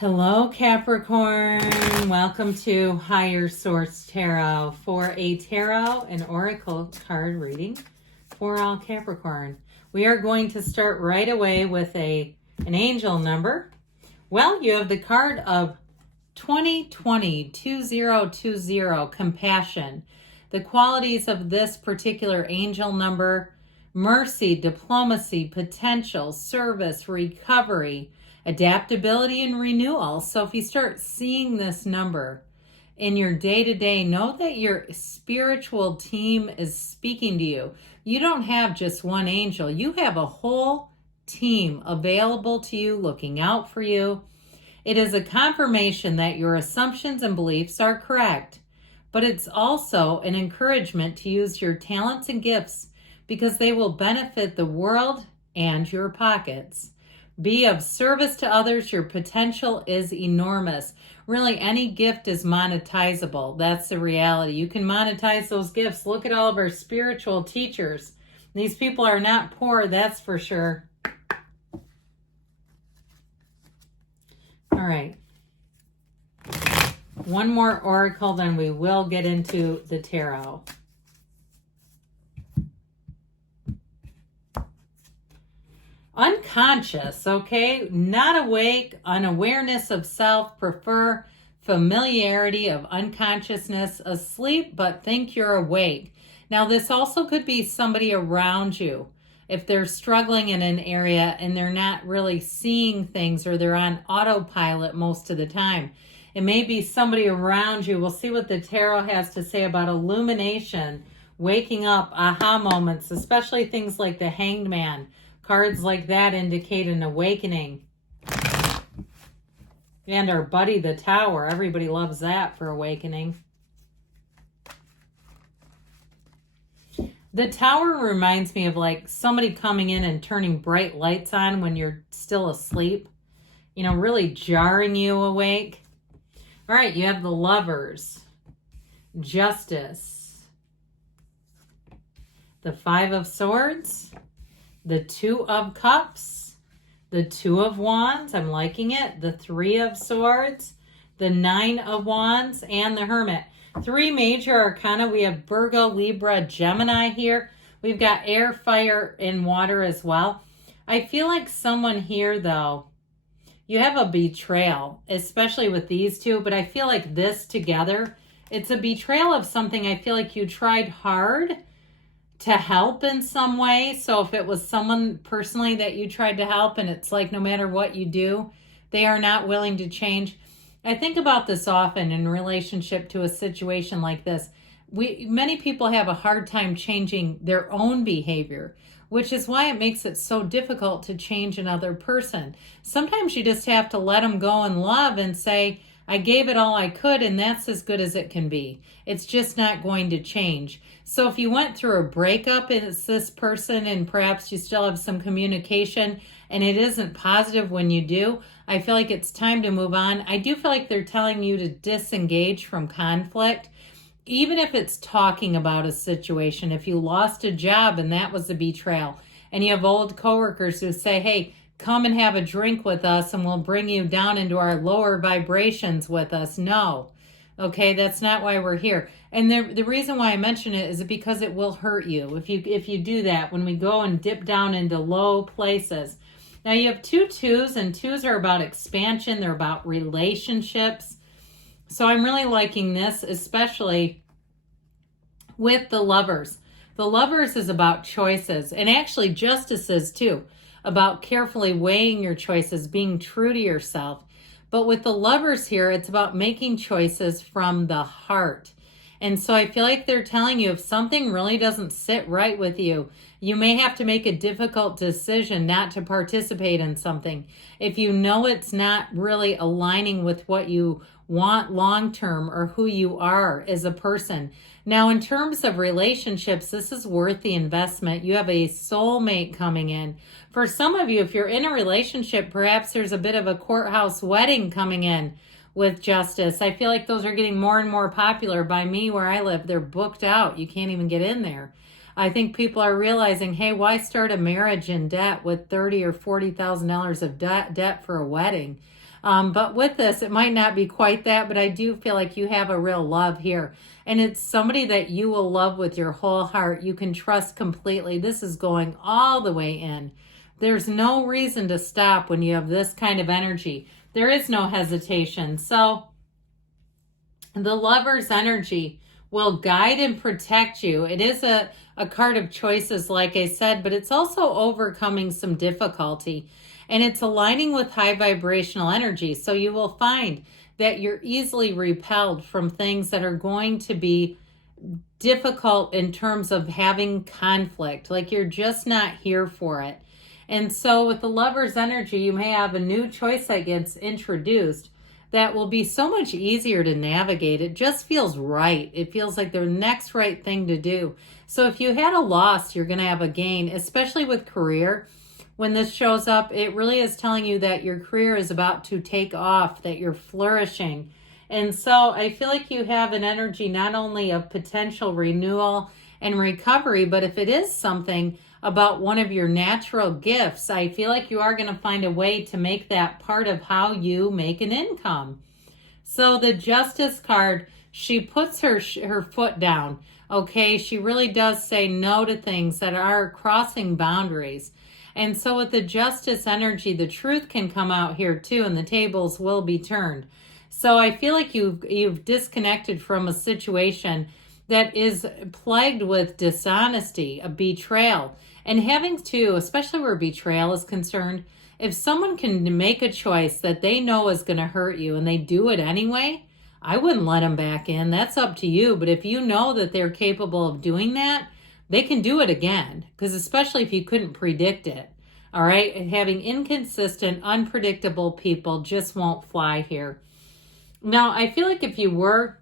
Hello, Capricorn. Welcome to Higher Source Tarot for a tarot and oracle card reading for all Capricorn. We are going to start right away with an angel number. Well, you have the card of 2020, compassion. The qualities of this particular angel number: mercy, diplomacy, potential, service, recovery, adaptability, and renewal. So if you start seeing this number in your day-to-day, know that your spiritual team is speaking to you. You don't have just one angel. You have a whole team available to you, looking out for you. It is a confirmation that your assumptions and beliefs are correct, but it's also an encouragement to use your talents and gifts because they will benefit the world and your pockets. Be of service to others. Your potential is enormous. Really, any gift is monetizable. That's the reality. You can monetize those gifts. Look at all of our spiritual teachers. These people are not poor, that's for sure. All right. One more oracle, then we will get into the tarot. Unconscious, okay? Not awake, unawareness of self, prefer familiarity of unconsciousness, asleep but think you're awake. Now, this also could be somebody around you. If they're struggling in an area and they're not really seeing things, or they're on autopilot most of the time, it may be somebody around you. We'll see what the tarot has to say about illumination, waking up, aha moments, especially things like the Hanged Man. Cards like that indicate an awakening. And our buddy, the Tower. Everybody loves that for awakening. The Tower reminds me of like somebody coming in and turning bright lights on when you're still asleep. You know, really jarring you awake. All right, you have the Lovers, Justice, the Five of Swords, the Two of Cups, the Two of Wands, I'm liking it, the Three of Swords, the Nine of Wands, and the Hermit. Three major arcana. We have Virgo, Libra, Gemini here. We've got air, fire, and water as well. I feel like someone here, though, you have a betrayal, especially with these two, but I feel like this together, it's a betrayal of something. I feel like you tried hard to help in some way. So if it was someone personally that you tried to help, and it's like no matter what you do, they are not willing to change. I think about this often in relationship to a situation like this. Many people have a hard time changing their own behavior, which is why it makes it so difficult to change another person. Sometimes you just have to let them go in love and say, I gave it all I could, and that's as good as it can be. It's just not going to change. So if you went through a breakup and it's this person, and perhaps you still have some communication and it isn't positive when you do, I feel like it's time to move on. I do feel like they're telling you to disengage from conflict, even if it's talking about a situation. If you lost a job and that was a betrayal, and you have old coworkers who say, hey, come and have a drink with us and we'll bring you down into our lower vibrations with us. No. Okay, that's not why we're here. And the reason why I mention it is because it will hurt you if you do that, when we go and dip down into low places. Now you have two twos, and twos are about expansion. They're about relationships. So I'm really liking this, especially with the Lovers. The Lovers is about choices, and actually Justice is too, about carefully weighing your choices, being true to yourself. But with the Lovers here, it's about making choices from the heart. And so I feel like they're telling you if something really doesn't sit right with you, you may have to make a difficult decision not to participate in something. If you know it's not really aligning with what you want long-term or who you are as a person. Now, in terms of relationships, this is worth the investment. You have a soulmate coming in. For some of you, if you're in a relationship, perhaps there's a bit of a courthouse wedding coming in with Justice. I feel like those are getting more and more popular. By me, where I live, they're booked out. You can't even get in there. I think people are realizing, hey, why start a marriage in debt with $30,000 or $40,000 of debt for a wedding? But with this, it might not be quite that, but I do feel like you have a real love here. And it's somebody that you will love with your whole heart. You can trust completely. This is going all the way in. There's no reason to stop when you have this kind of energy. There is no hesitation. So the Lover's energy will guide and protect you. It is a card of choices, like I said, but it's also overcoming some difficulty. And it's aligning with high vibrational energy. So you will find that you're easily repelled from things that are going to be difficult in terms of having conflict. Like you're just not here for it. And so with the Lover's energy, you may have a new choice that gets introduced that will be so much easier to navigate. It just feels right. It feels like the next right thing to do. So if you had a loss, you're going to have a gain, especially with career. When this shows up, it really is telling you that your career is about to take off, that you're flourishing. And so I feel like you have an energy not only of potential renewal and recovery, but if it is something about one of your natural gifts, I feel like you are going to find a way to make that part of how you make an income. So the Justice card, she puts her foot down. Okay, she really does say no to things that are crossing boundaries. And so with the Justice energy, the truth can come out here too, and the tables will be turned. So I feel like you've disconnected from a situation that is plagued with dishonesty, a betrayal. And having to, especially where betrayal is concerned, if someone can make a choice that they know is going to hurt you and they do it anyway, I wouldn't let them back in. That's up to you. But if you know that they're capable of doing that, they can do it again. Because especially if you couldn't predict it. All right? And having inconsistent, unpredictable people just won't fly here. Now, I feel like if you were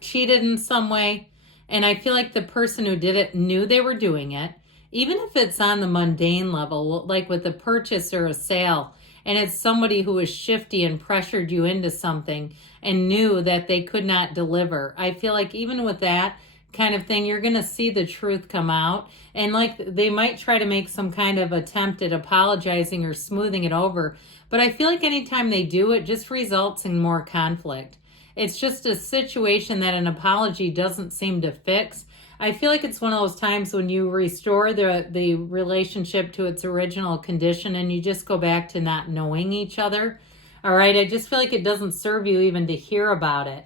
cheated in some way, and I feel like the person who did it knew they were doing it, even if it's on the mundane level, like with a purchase or a sale, and it's somebody who was shifty and pressured you into something and knew that they could not deliver. I feel like even with that kind of thing, you're going to see the truth come out. And like they might try to make some kind of attempt at apologizing or smoothing it over. But I feel like anytime they do, it just results in more conflict. It's just a situation that an apology doesn't seem to fix. I feel like it's one of those times when you restore the relationship to its original condition and you just go back to not knowing each other. All right, I just feel like it doesn't serve you even to hear about it.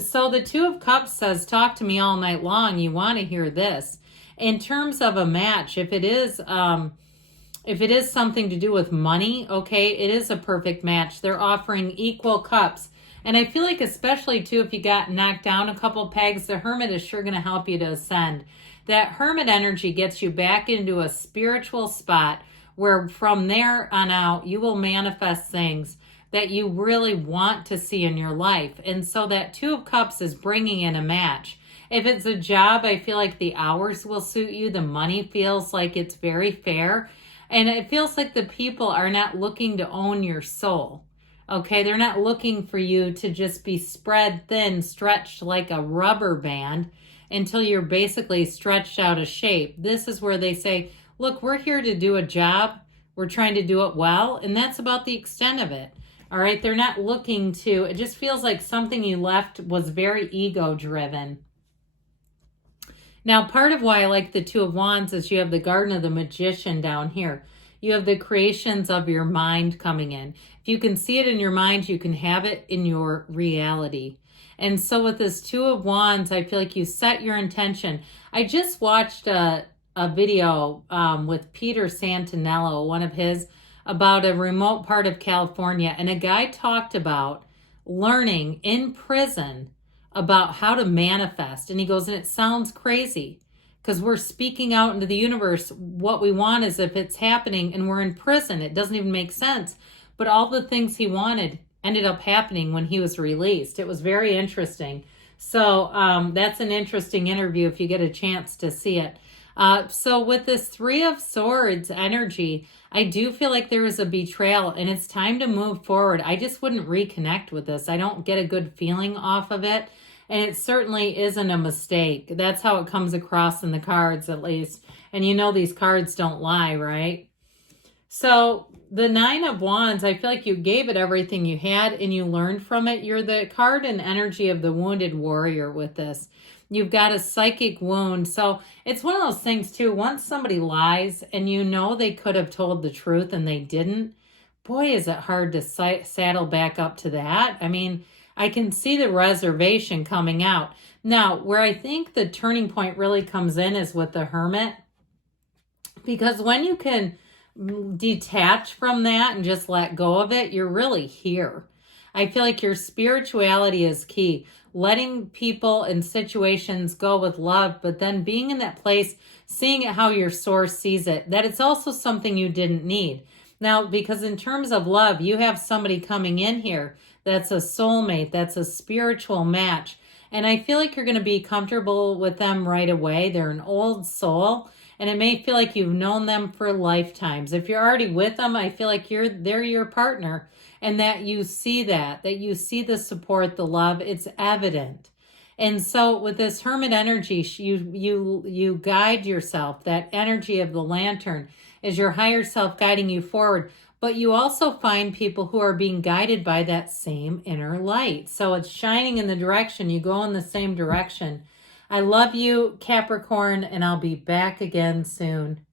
So the Two of Cups says, talk to me all night long. You want to hear this. In terms of a match, if it is something to do with money, okay, it is a perfect match. They're offering equal cups. And I feel like especially too, if you got knocked down a couple pegs, the Hermit is sure going to help you to ascend. That Hermit energy gets you back into a spiritual spot where from there on out, you will manifest things that you really want to see in your life. And so that Two of Cups is bringing in a match. If it's a job, I feel like the hours will suit you. The money feels like it's very fair. And it feels like the people are not looking to own your soul. Okay, they're not looking for you to just be spread thin, stretched like a rubber band until you're basically stretched out of shape. This is where they say, look, we're here to do a job. We're trying to do it well. And that's about the extent of it. All right, they're not looking to, it just feels like something you left was very ego driven. Now, part of why I like the Two of Wands is you have the Garden of the Magician down here. You have the creations of your mind coming in. If you can see it in your mind, you can have it in your reality. And so with this Two of Wands, I feel like you set your intention. I just watched a video with Peter Santinello, one of his, about a remote part of California. And a guy talked about learning in prison about how to manifest. And he goes, and it sounds crazy, because we're speaking out into the universe what we want as if it's happening, and we're in prison. It doesn't even make sense. But all the things he wanted ended up happening when he was released. It was very interesting. So that's an interesting interview if you get a chance to see it. So with this Three of Swords energy, I do feel like there is a betrayal and it's time to move forward. I just wouldn't reconnect with this. I don't get a good feeling off of it. And it certainly isn't a mistake. That's how it comes across in the cards, at least. And you know these cards don't lie, right? So the Nine of Wands, I feel like you gave it everything you had and you learned from it. You're the card and energy of the wounded warrior with this. You've got a psychic wound. So it's one of those things too. Once somebody lies and you know they could have told the truth and they didn't, boy, is it hard to saddle back up to that. I mean, I can see the reservation coming out. Now, where I think the turning point really comes in is with the Hermit. Because when you can detach from that and just let go of it, you're really here. I feel like your spirituality is key. Letting people and situations go with love, but then being in that place, seeing it how your source sees it, that it's also something you didn't need. Now, because in terms of love, you have somebody coming in here that's a soulmate, that's a spiritual match. And I feel like you're going to be comfortable with them right away. They're an old soul. And it may feel like you've known them for lifetimes. If you're already with them, I feel like they're your partner, and that you see that you see the support, the love. It's evident. And so with this Hermit energy, you guide yourself. That energy of the lantern is your higher self guiding you forward. But you also find people who are being guided by that same inner light. So it's shining in the direction. You go in the same direction. I love you, Capricorn, and I'll be back again soon.